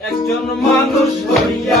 একজন মানুষ হইয়া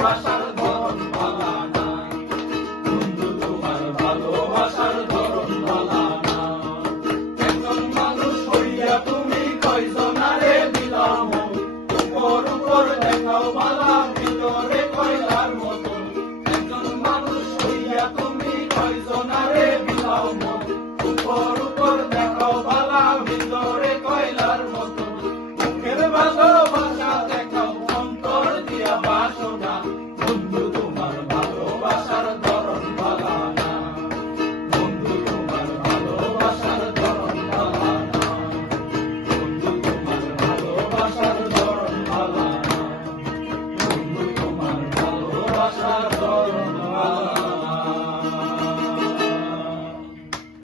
Russia.